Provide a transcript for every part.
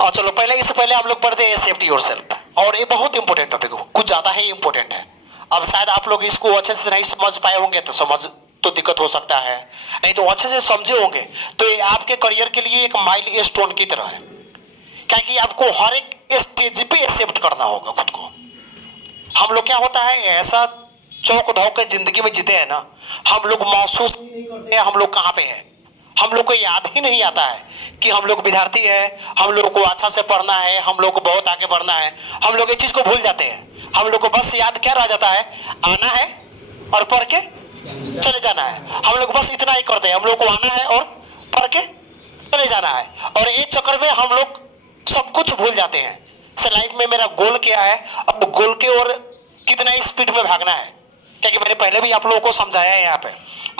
और चलो पहले इससे पहले हम लोग पढ़ते हैं सेफ्टी योरसेल्फ, और ये बहुत इंपॉर्टेंट टॉपिक है, कुछ ज़्यादा ही इंपॉर्टेंट है। अब शायद आप लोग इसको अच्छे से नहीं समझ पाए होंगे, तो समझ तो दिक्कत हो सकता है, नहीं तो अच्छे से समझे होंगे तो ये आपके करियर के लिए एक माइल स्टोन की तरह है। क्या कि आपको हर एक स्टेज पे एक्सेप्ट करना होगा खुद को। हम लोग क्या होता है, ऐसा चौक धौक के जिंदगी में जीते हैं ना, हम लोग महसूस नहीं करते हैं हम लोग कहाँ पे हैं। हम लोग को याद ही नहीं आता है कि हम लोग विद्यार्थी है, हम लोग को अच्छा से पढ़ना है, हम लोग को बहुत आगे बढ़ना है। हम लोग ये चीज को भूल जाते हैं। हम लोग को बस याद क्या रह जाता है, आना है और पढ़ के चले जाना है। हम लोग बस इतना ही करते हैं, हम लोग को आना है और पढ़ के चले जाना है। और एक चक्कर में हम लोग सब कुछ भूल जाते हैं। लाइफ में मेरा गोल क्या है, अब गोल के और कितना स्पीड में भागना है। क्योंकि मैंने पहले भी आप लोगों को समझाया है यहाँ पे,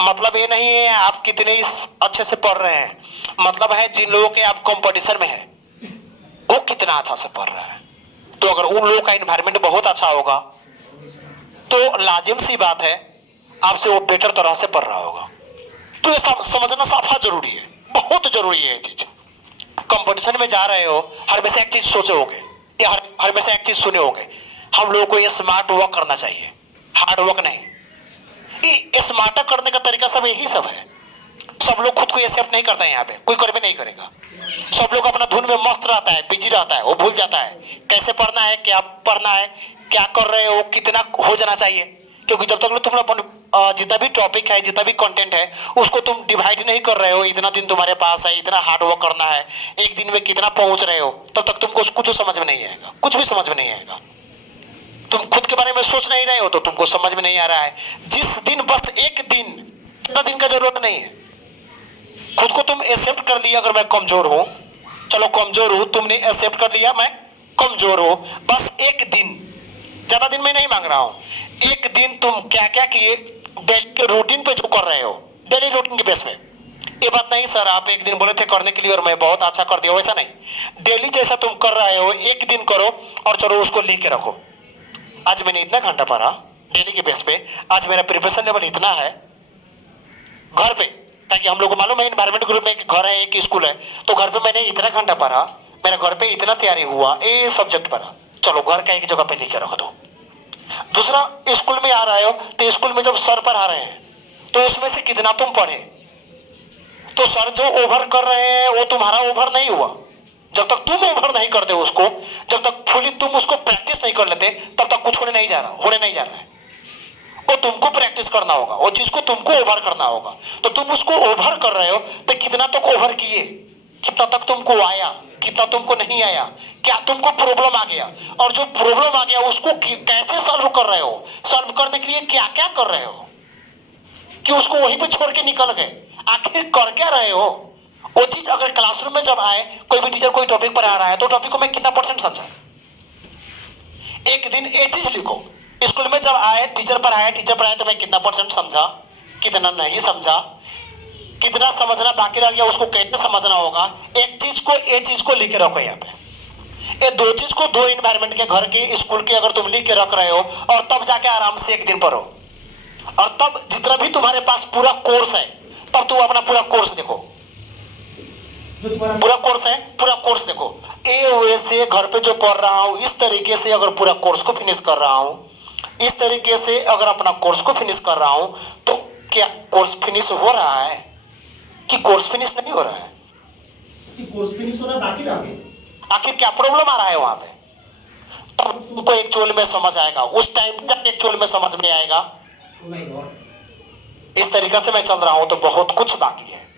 मतलब ये नहीं है आप कितने अच्छे से पढ़ रहे हैं, मतलब है जिन लोगों के आप कंपटीशन में है वो कितना अच्छा से पढ़ रहा है। तो अगर उन लोगों का एनवायरनमेंट बहुत अच्छा होगा तो लाजिम सी बात है आपसे वो बेटर तरह से पढ़ रहा होगा। तो ये समझना साफा जरूरी है, बहुत जरूरी है ये चीज। कंपटीशन में जा रहे हो, हर में से एक चीज सोचे होगे या हर में से एक चीज सुने होंगे, हम लोगों को ये स्मार्ट वर्क करना चाहिए, हार्ड वर्क नहीं। ये स्मार्ट करने का तरीका सब यही सब है। सब लोग खुद को एक्सेप्ट नहीं करता है, यहाँ पे कोई कर भी नहीं करेगा। सब लोग अपना धुन में मस्त रहता है, बिजी रहता है, वो भूल जाता है कैसे पढ़ना है, क्या पढ़ना है, क्या कर रहे हो, कितना हो जाना चाहिए। क्योंकि जब तक तुम अपन जितना भी टॉपिक है, जितना भी कंटेंट है, उसको तुम डिवाइड नहीं कर रहे हो, इतना दिन तुम्हारे पास है, इतना हार्ड वर्क करना है, एक दिन में कितना पहुंच रहे हो, तब तक तुमको कुछ समझ में नहीं आएगा, कुछ भी समझ में नहीं आएगा। तुम खुद के बारे में सोच नहीं रहे हो तो तुमको समझ में नहीं आ रहा है। जिस दिन बस एक दिन, ज्यादा दिन का जरूरत नहीं है। खुद को तुम एक्सेप्ट कर लिया, अगर मैं कमजोर हूं, चलो कमजोर हूं, तुमने एक्सेप्ट कर लिया मैं कमजोर हूं, बस एक दिन, ज्यादा दिन में नहीं मांग रहा हूं, एक दिन तुम क्या क्या किए डेली के रूटीन पे जो कर रहे हो, डेली रूटीन के बेस पे। ये बात नहीं सर आप एक दिन बोले थे करने के लिए और मैं बहुत अच्छा कर दिया, वैसा नहीं। डेली जैसा तुम कर रहे हो एक दिन करो और चलो उसको लिख के रखो। आज मैंने इतना घंटा पढ़ा डेली के बेस पे, आज मेरा प्रिपरेशन लेवल इतना है घर पे, ताकि हम लोग को मालूम है एनवायरमेंट ग्रुप में एक घर है, एक स्कूल है, तो घर पे मैंने इतना घंटा पढ़ा, मेरा घर पे इतना तैयारी हुआ, ये सब्जेक्ट पढ़ा, चलो घर का एक जगह पे लिख के रख दो। दूसरा, स्कूल में आ रहे हो तो स्कूल में जब सर पढ़ा रहे हैं तो उसमें से कितना तुम पढ़े, तो सर जो ओवर कर रहे हैं वो तुम्हारा ओवर नहीं हुआ। जब तक तुम ओवर नहीं करते उसको, जब तक फुली तुम उसको प्रैक्टिस नहीं कर लेते, तब तक कुछ होने नहीं जा रहा है। वो तुमको प्रैक्टिस करना होगा, वो चीज को तुमको ओवर करना होगा। तो तुम उसको ओवर कर रहे हो तो कितना तक ओवर किए, कितना तक तुमको आया, कितना तुमको नहीं आया, क्या तुमको प्रॉब्लम आ गया, और जो प्रॉब्लम आ गया उसको कैसे सॉल्व कर रहे हो, सॉल्व करने के लिए क्या क्या कर रहे हो, कि उसको वहीं पे छोड़ के निकल गए, आखिर कर क्या रहे हो। वो चीज अगर क्लासरूम में जब आए, कोई भी टीचर कोई टॉपिक पढ़ा रहा है तो टॉपिक को मैं कितना परसेंट समझा, एक दिन ये चीज लिखो। स्कूल में जब आए टीचर पढ़ाए तो मैं कितना परसेंट समझा, कितना नहीं समझा, कितना समझना बाकी रह गया, उसको कैसे समझना होगा। एक चीज को, ये चीज को लिख के रखो यहाँ पे। ये दो चीज को, दो इन्वायरमेंट के, घर के स्कूल के, अगर तुम लिख के रख रहे हो और तब जाके आराम से एक दिन पढ़ो, और तब जितना भी तुम्हारे पास पूरा कोर्स है, तब तुम अपना पूरा कोर्स देखो, पूरा कोर्स देखो। ए वैसे घर पे जो पढ़ रहा हूँ इस तरीके से अगर पूरा कोर्स को फिनिश कर रहा हूँ, इस तरीके से अगर अपना कोर्स को फिनिश कर रहा हूं, तो क्या कोर्स फिनिश हो रहा है कि कोर्स फिनिश नहीं हो रहा है, कि कोर्स फिनिश होना बाकी रह गया, आखिर क्या प्रॉब्लम आ रहा है वहां पे, तब तुमको एक चोल में समझ आएगा, उस टाइम तक एक चोल में समझ में आएगा। इस तरीके से मैं चल रहा हूं तो बहुत कुछ बाकी है,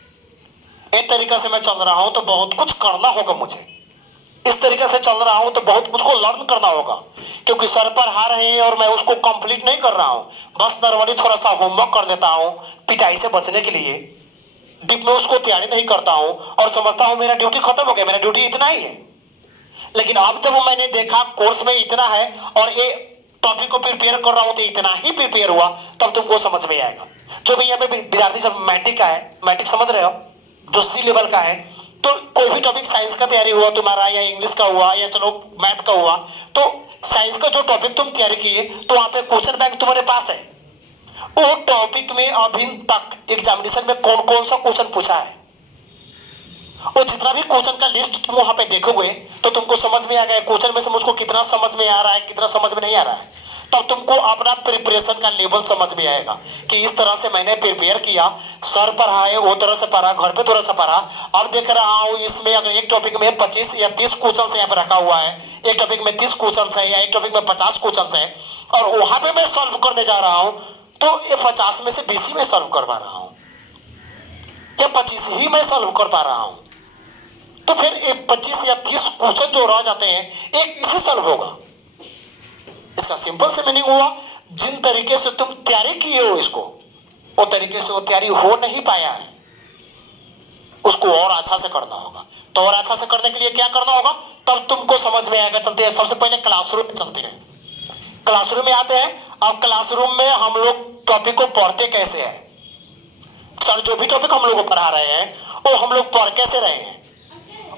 एक तरीके से मैं चल रहा हूं तो बहुत कुछ करना होगा मुझे, इस तरीके से चल रहा हूं तो बहुत कुछ को लर्न करना होगा, क्योंकि सर पर हार रहे हैं और मैं उसको कंप्लीट नहीं कर रहा हूं, बस नॉर्मली थोड़ा सा होमवर्क कर देता हूं पिटाई से बचने के लिए, डीप में उसको तैयारी नहीं करता हूं और समझता हूं मेरा ड्यूटी खत्म हो गया, मेरा ड्यूटी इतना ही है। लेकिन अब जब मैंने देखा कोर्स में इतना है और ये टॉपिक को प्रिपेयर कर रहा हूं तो इतना ही प्रिपेयर हुआ, तब तुमको समझ में आएगा। जो भी यहाँ पे विद्यार्थी जब मैट्रिक का है, मैट्रिक समझ रहे हो, जो सी लेवल का है, तो कोई भी टॉपिक साइंस का तैयारी हुआ तुम्हारा, या इंग्लिश का हुआ, या चलो मैथ का हुआ, तो साइंस का जो टॉपिक तुम तैयारी किए तो वहां पे क्वेश्चन बैंक तुम्हारे पास है, वो टॉपिक में अभी तक एग्जामिनेशन में कौन कौन सा क्वेश्चन पूछा है, और जितना भी क्वेश्चन का लिस्ट तुम वहां पे देखोगे तो तुमको समझ में आ गया क्वेश्चन में से मुझको कितना समझ में आ रहा है, कितना समझ में नहीं आ रहा है। तब तुमको अपना प्रिपरेशन का लेवल समझ में आएगा कि इस तरह से मैंने प्रिपेयर किया, सर पढ़ाए वो तरह से पढ़ा, घर पे थोड़ा सा पढ़ा। अब देख रहा हूँ इसमें अगर एक टॉपिक में 25 या 30 क्वेश्चन यहाँ पे रखा हुआ है, एक टॉपिक में 30 क्वेश्चन है या एक टॉपिक में 50 क्वेश्चन है, और वहां पे मैं सॉल्व करने जा रहा हूँ तो ये 50 में से 20 ही मैं सॉल्व कर पा रहा हूँ या 25 ही मैं सॉल्व कर पा रहा हूँ। तो फिर 25 या 30 क्वेश्चन जो रह जाते हैं एक कैसे सॉल्व होगा? इसका सिंपल से मीनिंग हुआ, जिन तरीके से तुम तैयारी किए हो इसको, वो तरीके से वो तैयारी हो नहीं पाया है, उसको और अच्छा से करना होगा। तो और अच्छा से करने के लिए क्या करना होगा, तब तुमको समझ में आएगा। चलते हैं सबसे पहले क्लासरूम में चलते हैं, क्लासरूम में आते हैं। अब क्लासरूम में हम लोग टॉपिक को पढ़ते कैसे हैं? सर जो भी टॉपिक हम लोग को पढ़ा रहे हैं वो हम लोग पढ़ कैसे रहे हैं,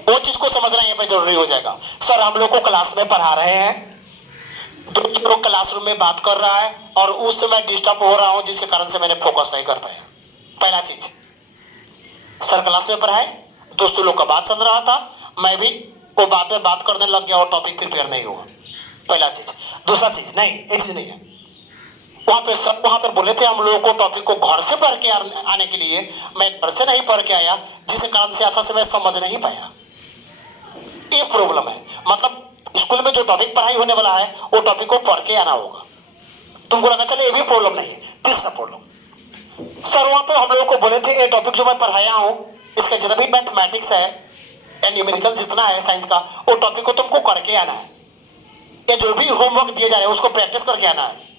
वो चीज को समझना यहाँ पे जरूरी हो जाएगा। सर हम लोग को क्लास में पढ़ा रहे हैं, दूसरे लोग क्लासरूम में बात कर रहा है और उस समय डिस्टर्ब हो रहा हूं जिसके कारण से मैंने फोकस नहीं कर पाया। पहला चीज, सर क्लास में पढ़ाए, दोस्तों लोग का बात चल रहा था, मैं भी वो बात में बात करने लग गया और टॉपिक प्रिपेयर नहीं हुआ। पहला चीज। दूसरा चीज, नहीं ये चीज नहीं है, वहां पे सर वहां पे बोले थे हम लोगों को टॉपिक को घर से पढ़ के आने के लिए, मैं घर से नहीं पढ़ के आया जिसके कारण से अच्छा से मैं समझ नहीं पाया। ये प्रॉब्लम है। मतलब स्कूल में जो टॉपिक पढ़ाई होने वाला है वो टॉपिक को पढ़ के आना होगा। तुमको लगा चलो ये भी प्रॉब्लम नहीं है। तीसरा प्रॉब्लम, सर वहां पे हम लोगों को बोले थे ये टॉपिक जो मैं पढ़ाया हूं इसका जितना भी मैथमेटिक्स है या न्यूमेरिकल जितना है साइंस का, वो टॉपिक को तुमको करके आना है, या जो भी होमवर्क दिए जा रहे हैं उसको प्रैक्टिस करके आना है।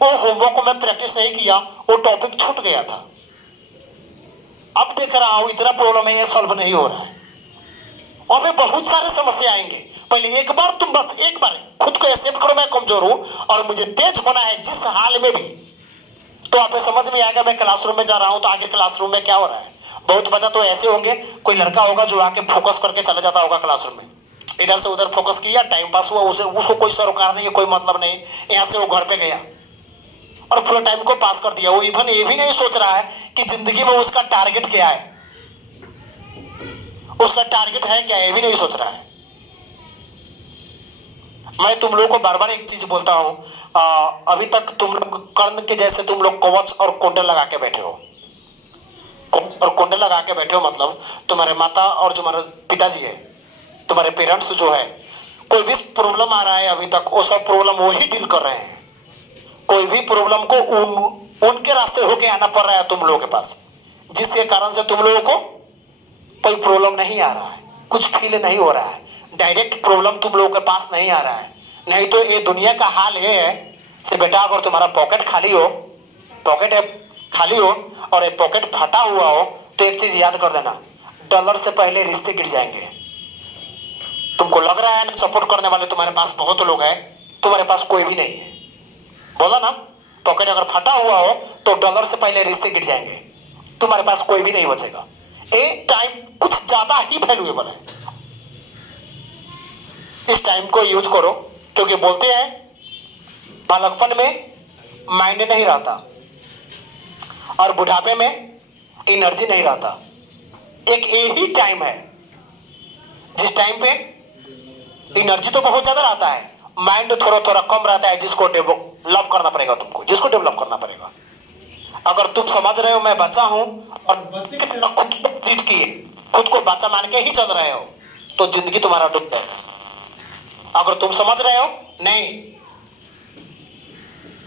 वो होमवर्क को मैं प्रैक्टिस नहीं किया, वो टॉपिक छूट गया था। अब देख रहा हूं इतना प्रॉब्लम है, ये सॉल्व नहीं हो रहा है। और भी बहुत सारे समस्या आएंगे। पहले एक बार तुम बस एक बार खुद को एक्सेप्ट करो, मैं कमजोर हूं और मुझे तेज होना है जिस हाल में भी। तो आप समझ में आएगा मैं क्लासरूम में जा रहा हूं तो आगे क्लासरूम में क्या हो रहा है। बहुत बच्चा तो ऐसे होंगे, कोई लड़का होगा जो आके फोकस करके चला जाता होगा क्लासरूम में, इधर से उधर फोकस किया, टाइम पास हुआ, उसको कोई सरोकार नहीं है, कोई मतलब नहीं, यहाँ से वो घर पे गया और पूरा टाइम को पास कर दिया। वो इवन ये भी नहीं सोच रहा है कि जिंदगी में उसका टारगेट क्या है, उसका टारगेट है क्या, ये भी नहीं सोच रहा है। मैं तुम लोगों को बार बार एक चीज बोलता हूं, अभी तक तुम लोग कर्ण के जैसे तुम लोग कवच और कुंडल लगा के बैठे हो। और कुंडल लगा के बैठे हो मतलब तुम्हारे माता और जो तुम्हारे पिताजी है, तुम्हारे पेरेंट्स जो है, कोई भी प्रॉब्लम आ रहा है अभी तक वो सब प्रॉब्लम वो ही डील कर रहे हैं। कोई भी प्रॉब्लम को उनके रास्ते होके आना पड़ रहा है तुम लोगों के पास, जिसके कारण से तुम लोगों को कोई प्रॉब्लम नहीं आ रहा है, कुछ फील नहीं हो रहा है, डायरेक्ट प्रॉब्लम तुम लोगों के पास नहीं आ रहा है। नहीं तो ये दुनिया का हाल ये है से बेटा, अगर तुम्हारा पॉकेट खाली हो, पॉकेट खाली हो और ये पॉकेट फटा हुआ हो तो एक चीज याद कर देना, डॉलर से पहले रिश्ते गिर जाएंगे। तुमको लग रहा है ना सपोर्ट करने वाले तुम्हारे पास बहुत लोग हैं, तुम्हारे पास कोई भी नहीं है। बोला ना, पॉकेट अगर फटा हुआ हो तो डॉलर से पहले रिश्ते गिर जाएंगे, तुम्हारे पास कोई भी नहीं बचेगा। एक टाइम कुछ ज्यादा ही वैल्यूएबल है, इस टाइम को यूज करो। क्योंकि बोलते हैं बालकपन में माइंड नहीं रहता और बुढ़ापे में एनर्जी नहीं रहता। एक यही टाइम है जिस टाइम पे एनर्जी तो बहुत ज्यादा रहता है, माइंड थोड़ा थोड़ा कम रहता है, जिसको डेवलप करना पड़ेगा तुमको, जिसको डेवलप करना पड़ेगा। अगर तुम समझ रहे हो मैं बच्चा हूं और बच्चे की तरह खुद को ट्रीट किए, खुद को बच्चा मान के ही चल रहे हो तो जिंदगी तुम्हारा डूब जाएगा। अगर तुम समझ रहे हो नहीं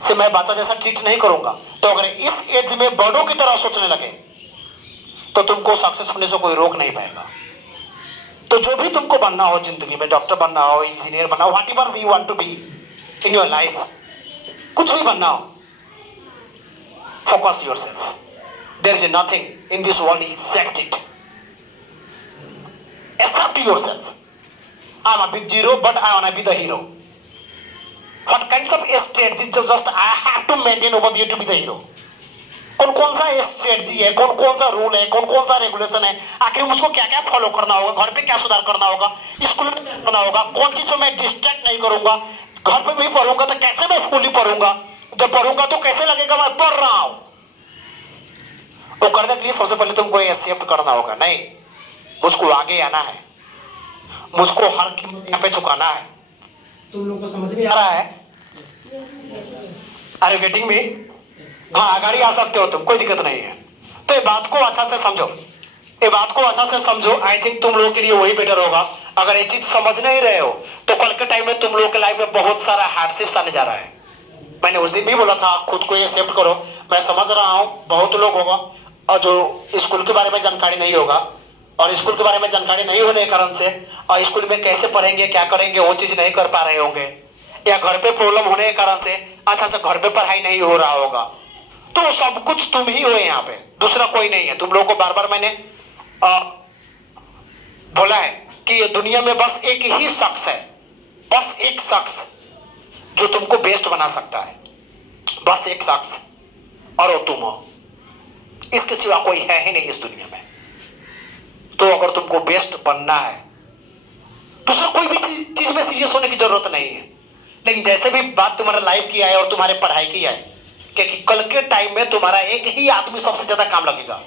से मैं बच्चा जैसा ट्रीट नहीं करूंगा, तो अगर इस एज में बड़ों की तरह सोचने लगे तो तुमको सक्सेस होने से कोई रोक नहीं पाएगा। तो जो भी तुमको बनना हो जिंदगी में, डॉक्टर बनना हो, इंजीनियर बनना हो, whatever you want to be in your life, कुछ भी बनना हो, focus yourself. There is nothing in this world except it. Accept yourself. I am a big zero, but I wanna be the hero. What kinds of strategy just I have to maintain over here to be the hero? कौन सा strategy है, कौन सा rule है, कौन सा regulation है, आखिर मुझको क्या क्या फॉलो करना होगा, घर पे क्या सुधार करना होगा, स्कूल में क्या करना होगा, कौन चीज में मैं डिस्ट्रैक्ट नहीं करूंगा, घर पे भी पढ़ूंगा तो कैसे मैं फुली पढ़ूंगा, जब पढ़ूंगा तो कैसे लगेगा मैं पढ़ रहा हूं। वो करने के लिए सबसे पहले तुमको एक्सेप्ट करना होगा, नहीं मुझको आगे आना है, मुझको हर कीमत यहाँ पे चुकाना है। तुम लोग को समझ में आ रहा है? Are you getting me? हाँ, आगे आ सकते हो तुम, कोई दिक्कत नहीं है। तो ये बात को अच्छा से समझो, ये बात को अच्छा से समझो। आई थिंक तुम लोगों के लिए वही बेटर होगा। अगर ये चीज समझ नहीं रहे हो तो कल के टाइम में तुम लोगों के लाइफ में बहुत सारा हार्डशिप्स आने जा रहा है। मैंने उस दिन भी बोला था खुद को ये एक्सेप्ट करो। मैं समझ रहा हूँ बहुत लोग होगा और जो स्कूल के बारे में जानकारी नहीं होगा, और स्कूल के बारे में जानकारी नहीं होने के कारण से और स्कूल में कैसे पढ़ेंगे क्या करेंगे वो चीज नहीं कर पा रहे होंगे, या घर पे प्रॉब्लम होने के कारण से अच्छा से घर पे पढ़ाई नहीं हो रहा होगा। तो सब कुछ तुम ही हो यहाँ पे, दूसरा कोई नहीं है। तुम लोगों को बार बार मैंने बोला है कि ये दुनिया में बस एक ही शख्स है, बस एक शख्स जो तुमको बेस्ट बना सकता है, बस एक शख्स, और वो तुम हो। इसके सिवा कोई है ही नहीं इस दुनिया में। तो अगर तुमको बेस्ट बनना है, दूसरा कोई भी चीज में सीरियस होने की जरूरत नहीं है। लेकिन जैसे भी बात तुम्हारे लाइफ की है और तुम्हारे पढ़ाई की है, क्योंकि कल के टाइम में तुम्हारा एक ही आदमी सबसे ज्यादा काम लगेगा,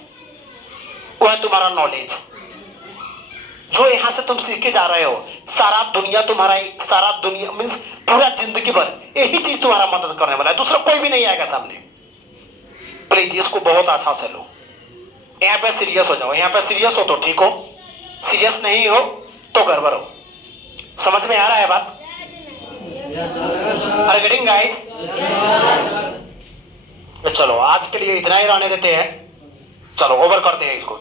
वो है तुम्हारा नॉलेज। जो यहां से तुम सीख के जा रहे हो, सारा दुनिया मीन्स पूरा जिंदगी भर यही चीज तुम्हारा मदद करने वाला है, दूसरा कोई भी नहीं आएगा सामने। प्लीज इसको बहुत अच्छा से लो, यहाँ पे सीरियस हो जाओ। यहाँ पे सीरियस हो तो ठीक हो, सीरियस नहीं हो तो गड़बड़ हो। समझ में आ रहा है बात? Are you getting guys? चलो आज के लिए इतना ही रहने देते हैं, चलो ओवर करते हैं इसको।